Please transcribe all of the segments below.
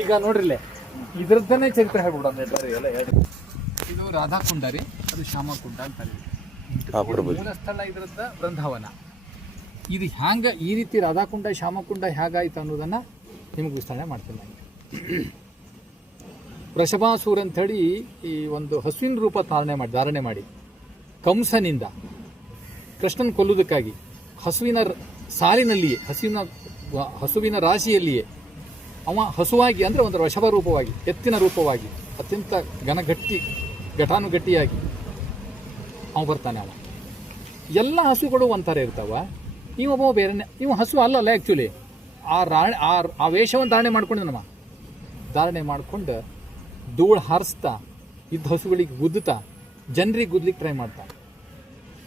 ಈಗ ನೋಡ್ರಿಲೆ ಇದ್ರದ್ದನ್ನೇ ಚರಿತ್ರೆ ಹೇಳ್ಬಿಡ ಎಲ್ಲ ಇದು ರಾಧಾಕುಂಡ ರೀ, ಅದು ಶ್ಯಾಮಕುಂಡ ಅಂತಾರೆ. ಮೂಲ ಸ್ಥಳ ಇದ್ರದ್ದ ಬೃಂದಾವನ. ಇದು ಹ್ಯಾಂಗ ಈ ರೀತಿ ರಾಧಾಕುಂಡ ಶ್ಯಾಮಕುಂಡ ಹೇಗಾಯ್ತು ಅನ್ನೋದನ್ನ ನಿಮಗೆ ವಿಸ್ತರಣೆ ಮಾಡ್ತೀನಿ ನಾನು. ವೃಷಭಾಸುರ ಅಂಥೇಳಿ ಈ ಒಂದು ಹಸುವಿನ ರೂಪ ಧಾರಣೆ ಮಾಡಿ ಕಂಸನಿಂದ ಕೃಷ್ಣನ್ ಕೊಲ್ಲುವುದಕ್ಕಾಗಿ ಹಸುವಿನ ಸಾಲಿನಲ್ಲಿಯೇ ಹಸುವಿನ ರಾಶಿಯಲ್ಲಿಯೇ ಅವ ಹಸುವಾಗಿ ಅಂದರೆ ಒಂದು ವೃಷಭ ರೂಪವಾಗಿ ಎತ್ತಿನ ರೂಪವಾಗಿ ಅತ್ಯಂತ ಘಟಾನುಘಟಿಯಾಗಿ ಅವ ಬರ್ತಾನೆ. ಅವ ಎಲ್ಲ ಹಸುಗಳು ಒಂಥರ ಇರ್ತಾವ, ಇವೊಬ್ಬ ಬೇರೆ. ಇವ ಹಸು ಅಲ್ಲಲ್ಲ ಆ್ಯಕ್ಚುಲಿ. ಆ ವೇಷವನ್ನು ಧಾರಣೆ ಮಾಡ್ಕೊಂಡು ಧೂಳು ಹಾರಿಸ್ತಾ ಇದ್ದ ಹಸುಗಳಿಗೆ ಗುದ್ದುತ್ತಾ ಜನರಿಗೆ ಗುದ್ಲಿಕ್ಕೆ ಟ್ರೈ ಮಾಡ್ತಾನೆ.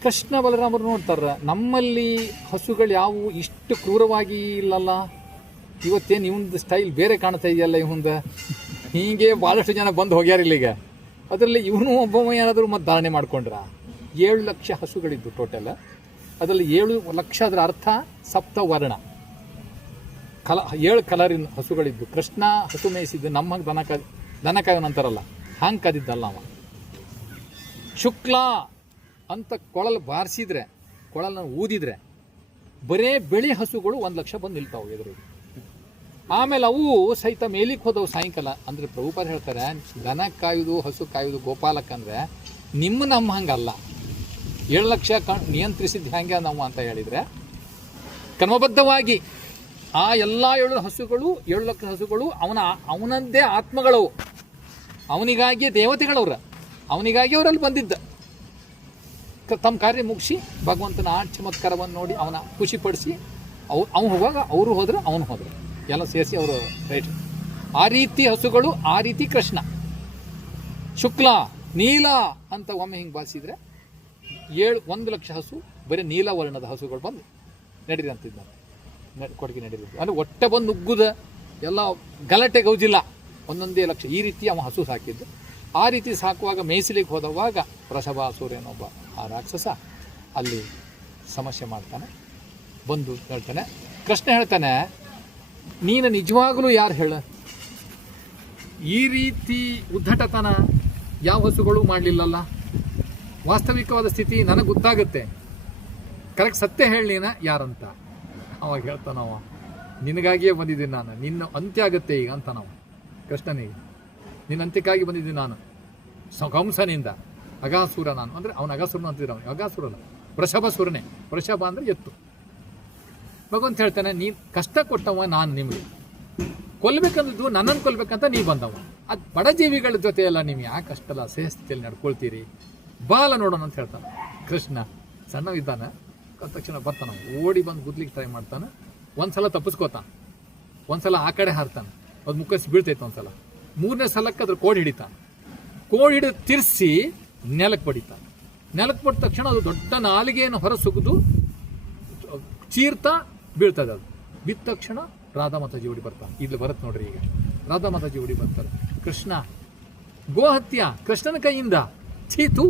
ಕೃಷ್ಣ ಬಲರಾಮರು ನೋಡ್ತಾರ, ನಮ್ಮಲ್ಲಿ ಹಸುಗಳು ಯಾವುವು ಇಷ್ಟು ಕ್ರೂರವಾಗಿ ಇಲ್ಲಲ್ಲ, ಇವತ್ತೇನು ಇವೊಂದು ಸ್ಟೈಲ್ ಬೇರೆ ಕಾಣ್ತಾ ಇದೆಯಲ್ಲ ಇವಂದ, ಹೀಗೆ ಭಾಳಷ್ಟು ಜನ ಬಂದು ಹೋಗ್ಯಾರ ಇಲ್ಲಿಗ. ಅದರಲ್ಲಿ ಇವನು ಒಬ್ಬ ಏನಾದರೂ ಮತ್ತೆ ಧಾರಣೆ ಮಾಡ್ಕೊಂಡ್ರ. 7 ಲಕ್ಷ ಹಸುಗಳಿದ್ದು ಟೋಟಲ್. ಅದರಲ್ಲಿ 7 ಲಕ್ಷ ಅದರ ಅರ್ಥ ಸಪ್ತವರ್ಣ 7 ಕಲರಿನ ಹಸುಗಳಿದ್ದು. ಕೃಷ್ಣ ಹಸು ಮೇಯಿಸಿದ್ದು ನಮ್ಮ ದನ ಕಾಯೋನಂತಾರಲ್ಲ ಹಂಗೆ ಕದಿದ್ದಲ್ಲ ಅವ. ಶುಕ್ಲ ಅಂತ ಕೊಳಲು ಬಾರಿಸಿದ್ರೆ, ಕೊಳಲನ್ನು ಊದಿದ್ರೆ ಬರೇ ಬೆಳಿ ಹಸುಗಳು 1 ಲಕ್ಷ ಬಂದು ನಿಲ್ತಾವೆ ಎದುರಿಗೆ. ಆಮೇಲೆ ಅವು ಸಹಿತ ಮೇಲಿಕ್ಕೆ ಹೋದವು ಸಾಯಂಕಾಲ. ಅಂದರೆ ಪ್ರಭುಪಾದ ಹೇಳ್ತಾರೆ, ದನ ಕಾಯುವುದು ಹಸು ಕಾಯುವುದು ಗೋಪಾಲಕ್ಕೆ ಅಂದರೆ ನಮ್ಮ ಹಂಗಲ್ಲ. 7 ಲಕ್ಷ ನಿಯಂತ್ರಿಸಿದ್ದು ಹೆಂಗೆ ನಾವು ಅಂತ ಹೇಳಿದರೆ, ಕ್ರಮಬದ್ಧವಾಗಿ ಆ ಎಲ್ಲ 7 ಲಕ್ಷ ಹಸುಗಳು ಅವನದ್ದೇ ಆತ್ಮಗಳು, ಅವನಿಗಾಗಿ ದೇವತೆಗಳವ್ರ, ಅವನಿಗಾಗಿ ಅವರಲ್ಲಿ ಬಂದಿದ್ದ. ತಮ್ಮ ಕಾರ್ಯ ಮುಗಿಸಿ ಭಗವಂತನ ಆ ಚಮತ್ಕಾರವನ್ನು ನೋಡಿ ಅವನ ಖುಷಿಪಡಿಸಿ ಅವನು ಹೋಗುವಾಗ ಅವರು ಹೋದ್ರೆ ಅವನು ಹೋದ್ರೆ ಎಲ್ಲ ಸೇರಿಸಿ ಅವರು ರೈಟ್. ಆ ರೀತಿ ಹಸುಗಳು, ಆ ರೀತಿ ಕೃಷ್ಣ. ಶುಕ್ಲ ನೀಲ ಅಂತ ಒಮ್ಮೆ ಹಿಂಗೆ ಬಾಸಿದ್ರೆ 1 ಲಕ್ಷ ಹಸು ಬರೀ ನೀಲ ವರ್ಣದ ಹಸುಗಳು ಬಂದು ನಡೀರಿ ಅಂತಿದ್ದ ಕೊಡುಗೆ ನಡೀರಿದ್ದು. ಅಂದರೆ ಹೊಟ್ಟೆ ಬಂದು ನುಗ್ಗುದ ಎಲ್ಲ ಗಲಾಟೆ ಗೌಜಿಲ್ಲ, 1 ಲಕ್ಷ ಈ ರೀತಿ ಅವ ಹಸು ಸಾಕಿದ್ದು. ಆ ರೀತಿ ಸಾಕುವಾಗ ಮೇಯಿಸಲಿಕ್ಕೆ ಹೋದವಾಗ ವೃಷಭಾಸುರನೊಬ್ಬ ಆ ರಾಕ್ಷಸ ಅಲ್ಲಿ ಸಮಸ್ಯೆ ಮಾಡ್ತಾನೆ. ಬಂದು ಹೇಳ್ತಾನೆ, ಕೃಷ್ಣ ಹೇಳ್ತಾನೆ, ನೀನು ನಿಜವಾಗಲೂ ಯಾರು ಹೇಳ? ಈ ರೀತಿ ಉದ್ದಟತನ ಯಾವ ಹಸುಗಳು ಮಾಡಲಿಲ್ಲಲ್ಲ. ವಾಸ್ತವಿಕವಾದ ಸ್ಥಿತಿ ನನಗೆ ಗೊತ್ತಾಗುತ್ತೆ, ಕರೆಕ್ಟ್ ಸತ್ಯ ಹೇಳಲಿನ ಯಾರಂತ. ಅವಾಗ ಹೇಳ್ತಾನವ, ನಿನಗಾಗಿಯೇ ಬಂದಿದ್ದೀನಿ ನಾನು, ನಿನ್ನ ಅಂತ್ಯ ಆಗುತ್ತೆ ಈಗ ಅಂತ. ನಾವು ಕೃಷ್ಣನಿಗೆ ನಿನ್ನ ಅಂತ್ಯಕ್ಕಾಗಿ ಬಂದಿದ್ದೀನಿ ನಾನು, ಕಂಸನಿಂದ ಅಗಾಸುರ ನಾನು. ಅಂದರೆ ಅವನು ಅಗಾಸುರನ ಅಂತಿದ್ರು, ಅವನು ಅಗಾಸುರಲ್ಲ, ವೃಷಭಸುರನೇ. ವೃಷಭ ಅಂದರೆ ಎತ್ತು. ಭಗವಂತ ಹೇಳ್ತಾನೆ, ನೀನು ಕಷ್ಟ ಕೊಟ್ಟವ ನಾನು, ನಿಮಗೆ ಕೊಲ್ಲಬೇಕಂದಿದ್ದು ನನ್ನನ್ನು ಕೊಲ್ಲಬೇಕಂತ ನೀ ಬಂದವ. ಅದು ಬಡಜೀವಿಗಳ ಜೊತೆ ಎಲ್ಲ ನೀವು ಯಾಕೆ ಅಷ್ಟೆಲ್ಲ ಸೇಸ್ಥಿತಿಯಲ್ಲಿ ನಡ್ಕೊಳ್ತೀರಿ, ಬಾಲ ನೋಡೋಣ ಅಂತ ಹೇಳ್ತಾನೆ. ಕೃಷ್ಣ ಸಣ್ಣವಿದ್ದಾನೆ, ತಕ್ಷಣ ಬರ್ತಾನೆ, ಓಡಿ ಬಂದು ಗುದ್ಲಿಕ್ಕೆ ಟ್ರೈ ಮಾಡ್ತಾನೆ. ಒಂದ್ಸಲ ತಪ್ಪಿಸ್ಕೋತಾನೆ, ಒಂದ್ಸಲ ಆ ಕಡೆ ಹಾರ್ತಾನೆ, ಅದು ಮುಖಸಿ ಬೀಳ್ತೈತೆ. ಒಂದ್ಸಲ 3ನೇ ಸಲಕ್ಕೆ ಅದ್ರ ಕೋಡಿ ಹಿಡಿತಾನೆ. ಕೋಡಿ ಹಿಡಿದು ತಿರ್ಸಿ ನೆಲಕ್ಕೆ ಬಡಿತಾನೆ. ನೆಲಕ್ಕೆ ಬಡಿದ ತಕ್ಷಣ ಅದು ದೊಡ್ಡ ನಾಲಿಗೆಯನ್ನು ಹೊರ ಸುಗಿದು ಚೀರ್ತಾ ಬೀಳ್ತದೆ. ಅದು ಬಿದ್ದ ತಕ್ಷಣ ರಾಧಾ ಮಾತಾಜಿ ಓಡಿ ಬರ್ತಾನೆ. ಇಲ್ಲಿ ಬರುತ್ತೆ ನೋಡ್ರಿ, ಈಗ ರಾಧಾ ಮಾತಾಜಿ ಓಡಿ ಬರ್ತಾರೆ. ಕೃಷ್ಣ ಗೋಹತ್ಯ ಕೃಷ್ಣನ ಕೈಯಿಂದ, ಚೀತು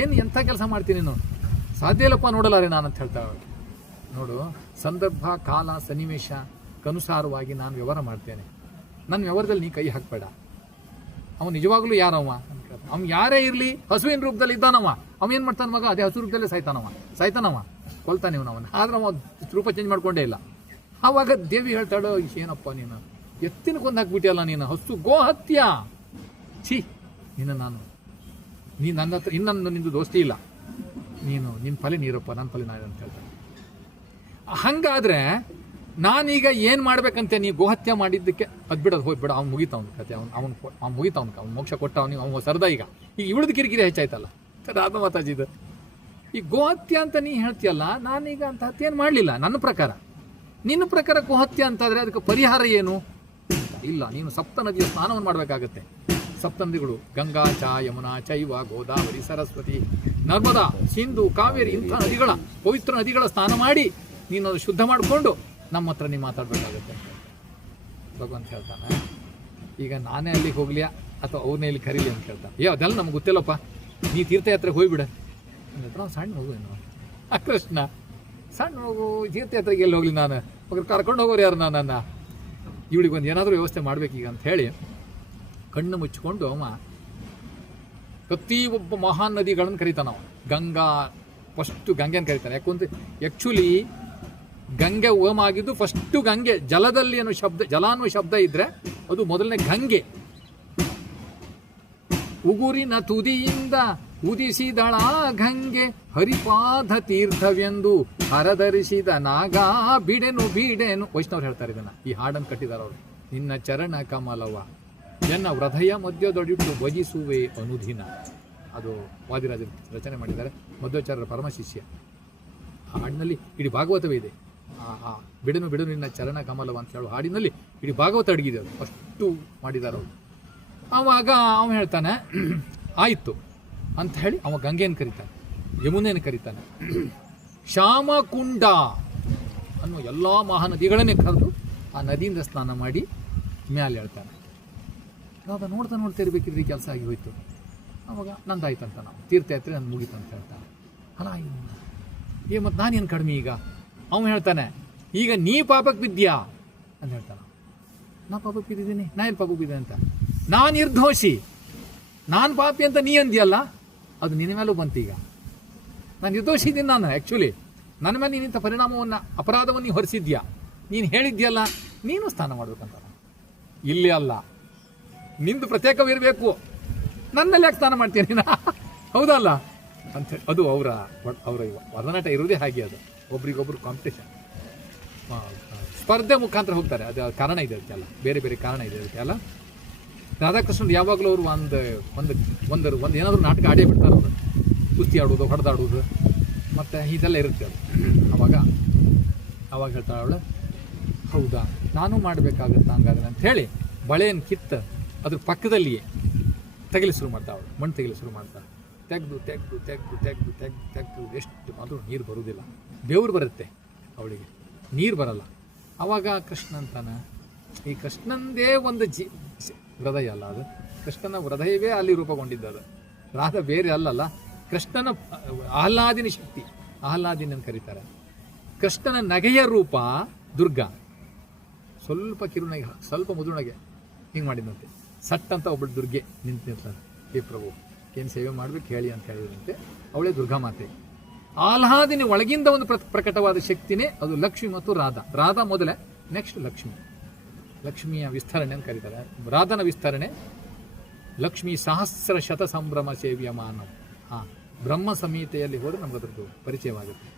ಏನು ಎಂಥ ಕೆಲಸ ಮಾಡ್ತೀನಿ ನೀನು, ಸಾಧ್ಯ ಇಲ್ಲಪ್ಪ ನೋಡಲಾರೆ ನಾನು ಅಂತ ಹೇಳ್ತಾಳೆ. ನೋಡು, ಸಂದರ್ಭ ಕಾಲ ಸನ್ನಿವೇಶಕ್ಕನುಸಾರವಾಗಿ ನಾನು ವ್ಯವಹಾರ ಮಾಡ್ತೇನೆ. ನನ್ನ ವ್ಯವಹಾರದಲ್ಲಿ ನೀ ಕೈ ಹಾಕಬೇಡ. ಅವನು ನಿಜವಾಗ್ಲೂ ಯಾರವ ಅಂತ ಕೇಳ್ತಾನೆ. ಅವ್ನು ಯಾರೇ ಇರಲಿ ಹಸುವಿನ ರೂಪದಲ್ಲಿ ಇದ್ದಾನವ, ಏನು ಮಾಡ್ತಾನೆ ಮಗ, ಅದೇ ಹಸು ರೂಪದಲ್ಲೇ ಸಾಯ್ತಾನವ, ಕೊಲ್ತಾನೆ ಅವನು. ಆದ್ರೆ ಅವ ರೂಪ ಚೇಂಜ್ ಮಾಡ್ಕೊಂಡೇ ಇಲ್ಲ. ಆವಾಗ ದೇವಿ ಹೇಳ್ತಾಳೋ, ಏನಪ್ಪ ನೀನು ಎತ್ತಿನ ಕೊಂದು ಹಾಕ್ಬಿಟ್ಟಿಯಲ್ಲ ನೀನು, ಹಸು ಗೋಹತ್ಯ, ಛೀ ನೀನು ನನ್ನ ಹತ್ರ ಇನ್ನೊಂದು ನಿಂದು ದೋಸ್ತಿ ಇಲ್ಲ, ನಿನ್ನ ಫಲಿ ನೀರಪ್ಪ, ನನ್ನ ಫಲಿ ನಾನು ಅಂತ ಹೇಳ್ತಾನೆ. ಹಂಗಾದ್ರೆ ನಾನೀಗ ಏನು ಮಾಡ್ಬೇಕಂತೆ, ನೀ ಗೋಹತ್ಯೆ ಮಾಡಿದ್ದಕ್ಕೆ ಅದು ಬಿಡೋದು ಹೋಗ್ಬಿಡ, ಅವ್ನು ಮುಗಿತಾವ್ನ ಕತೆ, ಅವ್ನು ಮುಗಿತಾವ್ನ, ಅವ್ನು ಮೋಕ್ಷ ಕೊಟ್ಟ, ಅವ್ನು ಸರದ. ಈಗ ಇವಳದು ಕಿರಿಕಿರಿ ಹೆಚ್ಚಾಯ್ತಲ್ಲ ರಾಧಾ ಮಾತಾಜಿದು. ಈ ಗೋಹತ್ಯೆ ಅಂತ ನೀ ಹೇಳ್ತೀಯಲ್ಲ, ನಾನೀಗ ಅಂತ ಹತ್ಯೆ ಏನು ಮಾಡಲಿಲ್ಲ ನನ್ನ ಪ್ರಕಾರ. ನಿನ್ನ ಪ್ರಕಾರ ಗೋಹತ್ಯೆ ಅಂತಾದರೆ ಅದಕ್ಕೆ ಪರಿಹಾರ ಏನು? ಇಲ್ಲ, ನೀನು ಸಪ್ತ ನದಿಯ ಸ್ನಾನವನ್ನು ಮಾಡಬೇಕಾಗತ್ತೆ. ಸಪ್ತನದಿಗಳು ಗಂಗಾ ಚ ಯಮುನಾ ಚೈವ ಗೋದಾವರಿ ಸರಸ್ವತಿ ನರ್ಮದಾ ಸಿಂಧು ಕಾವೇರಿ ಇಂಥ ನದಿಗಳ ಪವಿತ್ರ ನದಿಗಳ ಸ್ನಾನ ಮಾಡಿ ನೀನು ಅದು ಶುದ್ಧ ಮಾಡಿಕೊಂಡು ನಮ್ಮ ಹತ್ರ ನೀ ಮಾತಾಡಬೇಕಾಗತ್ತೆ ಅಂತ ಭಗವಂತ ಹೇಳ್ತಾನೆ. ಈಗ ನಾನೇ ಅಲ್ಲಿಗೆ ಹೋಗ್ಲಿಯಾ ಅಥವಾ ಅವ್ರನ್ನೇ ಇಲ್ಲಿ ಕರೀಲಿ ಅಂತ ಹೇಳ್ತಾನೆ. ಅದೆಲ್ಲ ನಮ್ಗೆ ಗೊತ್ತಿಲ್ಲಪ್ಪ, ನೀ ತೀರ್ಥಯಾತ್ರೆಗೆ ಹೋಗ್ಬಿಡ ಅಂದ್ರೆ ಸಣ್ಣ ಹೋಗು ಏನು ಆ ಕೃಷ್ಣ. ಸಣ್ಣ ಹೋಗು ತೀರ್ಥಯಾತ್ರೆಗೆ ಎಲ್ಲಿ ಹೋಗ್ಲಿ ನಾನು, ಕರ್ಕೊಂಡು ಹೋಗೋರು ಯಾರು ನನ್ನನ್ನು? ಇವಳಿಗೆ ಒಂದು ಏನಾದರೂ ವ್ಯವಸ್ಥೆ ಮಾಡಬೇಕೀಗ ಅಂತ ಹೇಳಿ ಕಣ್ಣು ಮುಚ್ಚಿಕೊಂಡು ಅವ ಪ್ರತಿಯೊಬ್ಬ ಮಹಾನ್ ನದಿಗಳನ್ನು ಕರೀತಾನ. ಗಂಗಾ ಫಸ್ಟು ಗಂಗೆಯನ್ನು ಕರೀತಾನೆ. ಯಾಕಂದ್ರೆ ಆ್ಯಕ್ಚುಲಿ ಗಂಗೆ ಉಗಮ ಆಗಿದ್ದು ಫಸ್ಟು ಗಂಗೆ, ಜಲದಲ್ಲಿ ಅನ್ನೋ ಶಬ್ದ, ಜಲ ಅನ್ನೋ ಶಬ್ದ ಇದ್ದರೆ ಅದು ಮೊದಲನೇ ಗಂಗೆ. ಉಗುರಿನ ತುದಿಯಿಂದ ಉದಿಸಿದಳ ಗಂಗೆ ಹರಿಪಾದ ತೀರ್ಥವೆಂದು ಹರಧರಿಸಿದ ನಾಗ ಬಿಡೆನು ಬಿಡೆನು. ವೈಷ್ಣವ್ರು ಹೇಳ್ತಾರೆ ಇದನ್ನು, ಈ ಹಾಡನ್ನು ಕಟ್ಟಿದ್ದಾರೆ ಅವರು. ನಿನ್ನ ಚರಣ ಕಮಲವ ಎನ್ನ ಹೃದಯ ಮಧ್ಯದೊಡಿಟ್ಟು ಭಜಿಸುವೆ ಅನುದಿನ. ಅದು ವಾದಿರಾಜ ರಚನೆ ಮಾಡಿದ್ದಾರೆ, ಮಧ್ವಾಚಾರ್ಯರ ಪರಮ ಶಿಷ್ಯ. ಆ ಹಾಡಿನಲ್ಲಿ ಇಡೀ ಭಾಗವತವೇ ಇದೆ. ಬಿಡನು ಬಿಡನು ನಿನ್ನ ಚರಣ ಕಮಲವ ಅಂತ ಹೇಳೋ ಹಾಡಿನಲ್ಲಿ ಇಡೀ ಭಾಗವತ ಅಡಗಿದೆ, ಅದು ಅಷ್ಟು ಮಾಡಿದ್ದಾರೆ ಅವರು. ಆವಾಗ ಅವನು ಹೇಳ್ತಾನೆ ಆಯಿತು ಅಂತ ಹೇಳಿ ಅವ ಗಂಗೆಯನ್ನು ಕರೀತಾನೆ, ಯಮುನೆಯನ್ನು ಕರೀತಾನೆ, ಶ್ಯಾಮಕುಂಡ ಅನ್ನೋ ಎಲ್ಲ ಮಹಾನದಿಗಳನ್ನೇ ಕರೆದು ಆ ನದಿಯಿಂದ ಸ್ನಾನ ಮಾಡಿ ಮ್ಯಾಲೆ ಹೇಳ್ತಾನೆ. ಇವಾಗ ನೋಡ್ತಾ ಇರಬೇಕಿದ್ರೆ ಕೆಲಸ ಆಗಿ ಹೋಯ್ತು. ಅವಾಗ ನಂದಾಯ್ತಂತ, ನಾವು ತೀರ್ಥಯಾತ್ರೆ ನನ್ನ ಮುಗೀತು ಅಂತ ಹೇಳ್ತಾನೆ. ಅಲ್ಲ ಮತ್ತು ನಾನೇನು ಕಡಿಮೆ ಈಗ? ಅವನು ಹೇಳ್ತಾನೆ, ಈಗ ನೀ ಪಾಪಕ್ಕೆ ಬಿದ್ದ್ಯಾ ಅಂತ ಹೇಳ್ತಾನೆ. ನಾ ಪಾಪಕ್ಕೆ ಬಿದ್ದಿದ್ದೀನಿ? ನಾ ಏನು ಪಾಪಕ್ಕೆ ಬಿದ್ದೆ ಅಂತ? ನಾನು ನಿರ್ದೋಷಿ, ನಾನು ಪಾಪಿ ಅಂತ ನೀ ಅಂದ್ಯಲ್ಲ, ಅದು ನಿನ್ನ ಮೇಲೂ ಬಂತು. ಈಗ ನಾನು ನಿರ್ದೋಷಿ ಇದ್ದೀನಿ. ನಾನು ಆ್ಯಕ್ಚುಲಿ ನನ್ನ ಮೇಲೆ ನೀನಿಂಥ ಪರಿಣಾಮವನ್ನು, ಅಪರಾಧವನ್ನು ನೀವು ಹೊರಿಸಿದ್ಯಾ, ನೀನು ಹೇಳಿದ್ಯಲ್ಲ, ನೀನು ಸ್ನಾನ ಮಾಡ್ಬೇಕಂತ. ಇಲ್ಲಿ ಅಲ್ಲ, ನಿಂದು ಪ್ರತ್ಯೇಕವಿರಬೇಕು, ನನ್ನಲ್ಲಿ ಯಾಕೆ ಸ್ನಾನ ಮಾಡ್ತೀನಿ ನೀನು? ಹೌದಲ್ಲ ಅಂಥೇಳಿ ಅದು ಅವರ ವರ್ಣನಾಟ ಇರೋದೇ ಹಾಗೆ. ಅದು ಒಬ್ರಿಗೊಬ್ರು ಕಾಂಪಿಟೇಷನ್, ಸ್ಪರ್ಧೆ ಮುಖಾಂತರ ಹೋಗ್ತಾರೆ. ಅದು ಕಾರಣ ಇದೆ ಅದಕ್ಕೆಲ್ಲ, ಬೇರೆ ಬೇರೆ ಕಾರಣ ಇದೆ ಅದಕ್ಕೆಲ್ಲ. ರಾಧಾಕೃಷ್ಣನ್ ಯಾವಾಗಲೂ ಅವರು ಒಂದು ಏನಾದರೂ ನಾಟಕ ಆಡೇ ಬಿಡ್ತಾರೆ. ಅವರು ಕುಸ್ತಿ ಆಡೋದು, ಹೊಡೆದಾಡೋದು, ಮತ್ತು ಇದೆಲ್ಲ ಇರುತ್ತೆ ಅದು. ಅವಾಗ ಹೇಳ್ತಾಳೆ ಅವಳು, ಹೌದಾ ನಾನು ಮಾಡಬೇಕಾಗತ್ತಾ ಹಂಗಾದ್ರೆ ಅಂತ ಹೇಳಿ ಬಳೆಯನ್ನು ಕಿತ್ತ ಅದ್ರ ಪಕ್ಕದಲ್ಲಿಯೇ ತೆಗೆಲಿ ಶುರು ಮಾಡ್ತಾಳೆ. ಅವಳು ಮಣ್ಣು ತೆಗೆಲಿ ಶುರು ಮಾಡ್ತಾಳೆ. ತೆಗೆದು ಎಷ್ಟು ಆದರೂ ನೀರು ಬರುವುದಿಲ್ಲ, ಬೆವರು ಬರುತ್ತೆ ಅವಳಿಗೆ, ನೀರು ಬರಲ್ಲ. ಆವಾಗ ಕೃಷ್ಣ ಅಂತಾನೆ, ಈ ಕೃಷ್ಣಂದೇ ಒಂದು ಹೃದಯ ಅಲ್ಲ ಅದು, ಕೃಷ್ಣನ ಹೃದಯವೇ ಅಲ್ಲಿ ರೂಪುಗೊಂಡಿದ್ದದು. ರಾಧ ಬೇರೆ ಅಲ್ಲಲ್ಲ, ಕೃಷ್ಣನ ಆಹ್ಲಾದಿನ ಶಕ್ತಿ, ಆಹ್ಲಾದಿನ ಕರೀತಾರೆ. ಕೃಷ್ಣನ ನಗೆಯ ರೂಪ ದುರ್ಗಾ. ಸ್ವಲ್ಪ ಕಿರುನಗೆ, ಸ್ವಲ್ಪ ಮುದುಣಗೆ ಹಿಂಗೆ ಮಾಡಿದಂತೆ. ಸಟ್ ಅಂತ ಒಬ್ಬಳು ದುರ್ಗೆ ನಿಂತಿರ್ತಾನೆ. ಹೇ ಪ್ರಭು, ಏನು ಸೇವೆ ಮಾಡ್ಬೇಕು ಹೇಳಿ ಅಂತ ಹೇಳಿದಂತೆ ಅವಳೇ ದುರ್ಗಾ ಮಾತೆ. ಆಹ್ಲಾದಿನ ಒಳಗಿಂದ ಒಂದು ಪ್ರಕಟವಾದ ಶಕ್ತಿನೇ ಅದು ಲಕ್ಷ್ಮಿ ಮತ್ತು ರಾಧಾ ಮೊದಲೇ, ನೆಕ್ಸ್ಟ್ ಲಕ್ಷ್ಮಿಯ ವಿಸ್ತರಣೆ ಅಂತ ಕರೀತಾರೆ. ರಾಧನ ವಿಸ್ತರಣೆ ಲಕ್ಷ್ಮೀ ಸಹಸ್ರ ಶತ ಸಂಭ್ರಮ ಸೇವ್ಯ ಮಾನವ. ಬ್ರಹ್ಮ ಸಂಹಿತೆಯಲ್ಲಿ ಹೋದರೆ ನಮ್ಗೆ ಅದ್ರದ್ದು ಪರಿಚಯವಾಗುತ್ತೆ.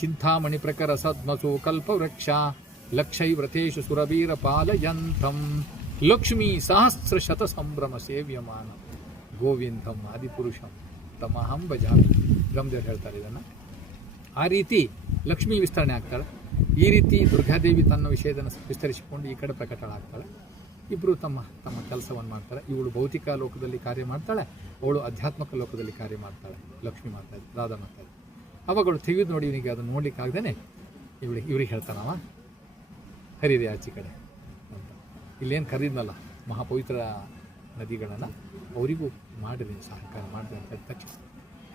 ಚಿಂತಾಮಣಿ ಪ್ರಕರ ಸದ್ಮಸು ಕಲ್ಪವೃಕ್ಷ ಲಕ್ಷೈ ವ್ರತೇಶು ಸುರವೀರ ಪಾಲಯಂತಂ ಲಕ್ಷ್ಮೀ ಸಹಸ್ರ ಶತ ಸಂಭ್ರಮ ಸೇವ್ಯಮಾನ ಗೋವಿಂದಂ ಆದಿಪುರುಷಂ ತಮಹಂ ಭಜಾಮಿ. ಬ್ರಹ್ಮದೇವರು ಹೇಳ್ತಾರೆ ಇದನ್ನು. ಆ ರೀತಿ ಲಕ್ಷ್ಮೀ ವಿಸ್ತರಣೆ ಆಗ್ತಾಳೆ. ಈ ರೀತಿ ದುರ್ಗಾದೇವಿ ತನ್ನ ವಿಷಯದನ್ನು ವಿಸ್ತರಿಸಿಕೊಂಡು ಈ ಕಡೆ ಪ್ರಕಟಳಾಗ್ತಾಳೆ. ಇಬ್ಬರು ತಮ್ಮ ತಮ್ಮ ಕೆಲಸವನ್ನು ಮಾಡ್ತಾರೆ. ಇವಳು ಭೌತಿಕ ಲೋಕದಲ್ಲಿ ಕಾರ್ಯ ಮಾಡ್ತಾಳೆ, ಅವಳು ಆಧ್ಯಾತ್ಮಿಕ ಲೋಕದಲ್ಲಿ ಕಾರ್ಯ ಮಾಡ್ತಾಳೆ. ಲಕ್ಷ್ಮಿ ಮಾಡ್ತಾಳೆ, ರಾಧಾ ಮಾಡ್ತಾಳೆ. ಅವಾಗಳು ತೆಗೆದು ನೋಡಿ ಇವನಿಗೆ ಅದನ್ನು ನೋಡ್ಲಿಕ್ಕಾಗ್ದೇ ಇವ್ರಿಗೆ ಹೇಳ್ತಾನವ, ಹರಿದೆ ಆಚೆ ಕಡೆ ಅಂತ. ಇಲ್ಲೇನು ಕರೀದ್ನಲ್ಲ ಮಹಾಪವಿತ್ರ ನದಿಗಳನ್ನು, ಅವರಿಗೂ ಮಾಡಿರಿ ಸಹಕಾರ ಮಾಡಿದೆ ಅಂತ ತಕ್ಷಣ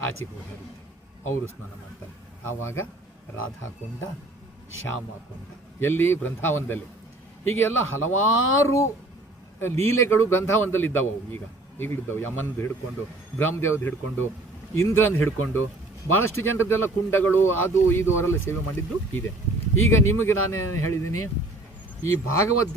ಆಚೆಗೆ ಹೋಗಿ ಹರಿಯುತ್ತೆ. ಅವರು ಸ್ನಾನ ಮಾಡ್ತಾರೆ. ಆವಾಗ ರಾಧಾಕುಂಡ, ಶ್ಯಾಮಕುಂಡ, ಎಲ್ಲಿ ಬೃಂದಾವನದಲ್ಲಿ. ಹೀಗೆ ಎಲ್ಲ ಹಲವಾರು ಲೀಲೆಗಳು ಬೃಂದಾವನದಲ್ಲಿ ಇದ್ದಾವೆ. ಅವು ಈಗಲಿದ್ದಾವೆ. ಯಮನ್ದು ಹಿಡ್ಕೊಂಡು, ಬ್ರಹ್ಮದೇವ್ದು ಹಿಡ್ಕೊಂಡು, ಇಂದ್ರಂದು ಹಿಡ್ಕೊಂಡು ಭಾಳಷ್ಟು ಜನರದ್ದೆಲ್ಲ ಕುಂಡಗಳು, ಅದು ಇದು ಅವರೆಲ್ಲ ಸೇವೆ ಮಾಡಿದ್ದು ಇದೆ. ಈಗ ನಿಮಗೆ ನಾನೇನು ಹೇಳಿದ್ದೀನಿ, ಈ ಭಾಗವತ್